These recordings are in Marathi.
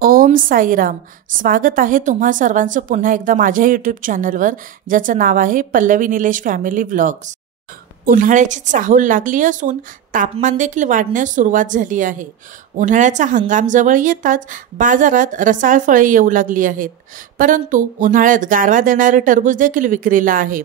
ओम साईराम। स्वागत आहे तुम्हा सर्वांचं पुन्हा एकदा माझ्या यूट्यूब चॅनलवर, ज्याचं नाव आहे पल्लवी निलेश फॅमिली व्लॉग्स। उन्हाळ्याची चाहूल लागली असून तापमान देखील वाढण्यास सुरुवात झाली आहे। उन्हाळ्याचा हंगाम जवळ येताच बाजारात रसाळ फळे येऊ लागली आहेत, परंतु उन्हाळ्यात गारवा देणारे टरबूज देखील विक्रीला आहे।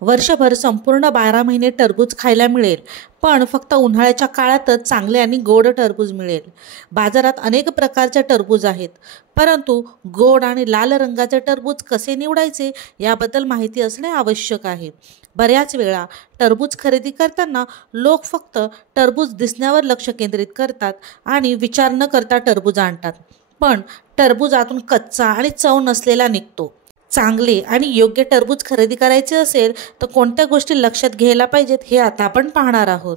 वर्षभर संपूर्ण 12 महिने टरबूज खायला मिळेल, पण फक्त उन्हाळ्याच्या काळातच चांगले आणि गोड टरबूज मिळेल। बाजारात अनेक प्रकारचे टरबूज आहेत, परंतु गोड आणि लाल रंगाचे टरबूज कसे निवडायचे याबद्दल माहिती असणे आवश्यक आहे। बऱ्याच वेळा टरबूज खरेदी करताना लोक फक्त टरबूज दिसण्यावर लक्ष केंद्रित करतात आणि विचार न करता टरबूज आणतात, पण टरबूज आतून कच्चा आणि चव नसलेला निघतो। चांगले आणि योग्य टरबूज खरेदी करायचे असेल तर कोणत्या गोष्टी लक्षात घ्यायला पाहिजेत हे आता आपण पाहणार आहोत।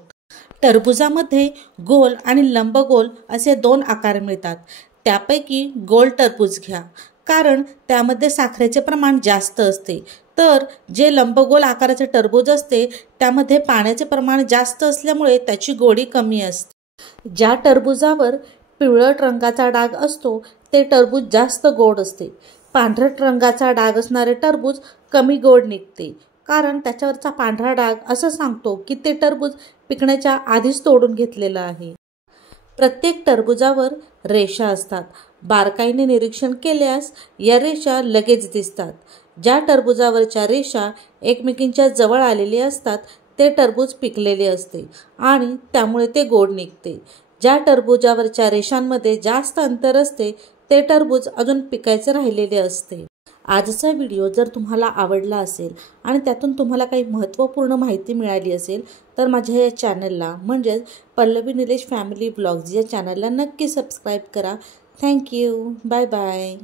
टरबूजामध्ये गोल आणि लंबगोल असे 2 आकार मिळतात। त्यापैकी गोल टरबूज घ्या, कारण त्यामध्ये साखरेचे प्रमाण जास्त असते, तर जे लंबगोल आकाराचे टरबूज असते त्यामध्ये पाण्याचे प्रमाण जास्त असल्यामुळे त्याची गोडी कमी असते। ज्या टरबूजावर पिवळट रंगाचा डाग असतो ते टरबूज जास्त गोड असते। पांढरट रंगाचा डाग असणारे टरबूज कमी गोड निघते, कारण त्याच्यावरचा पांढरा डाग असं सांगतो की ते टरबूज पिकण्याच्या आधीच तोडून घेतलेलं आहे। प्रत्येक टरबूजावर रेषा असतात। बारकाईने निरीक्षण केल्यास या रेषा लगेच दिसतात। ज्या टरबूजावरच्या रेषा एकमेकींच्या जवळ आलेली असतात ते टरबूज पिकलेले असते आणि त्यामुळे ते गोड निघते। ज्या टरबूजावरच्या रेषांमध्ये जास्त अंतर असते ते टरबूज अजून पिकायचे राहिलेले असते। आजचा व्हिडिओ जर तुम्हाला आवडला असेल आणि त्यातून तुम्हाला काही महत्त्वपूर्ण माहिती मिळाली असेल तर माझ्या या चॅनलला म्हणजेच पल्लवी निलेश फॅमिली व्लॉग्स या चॅनलला नक्की सबस्क्राईब करा। थँक्यू। Bye bye.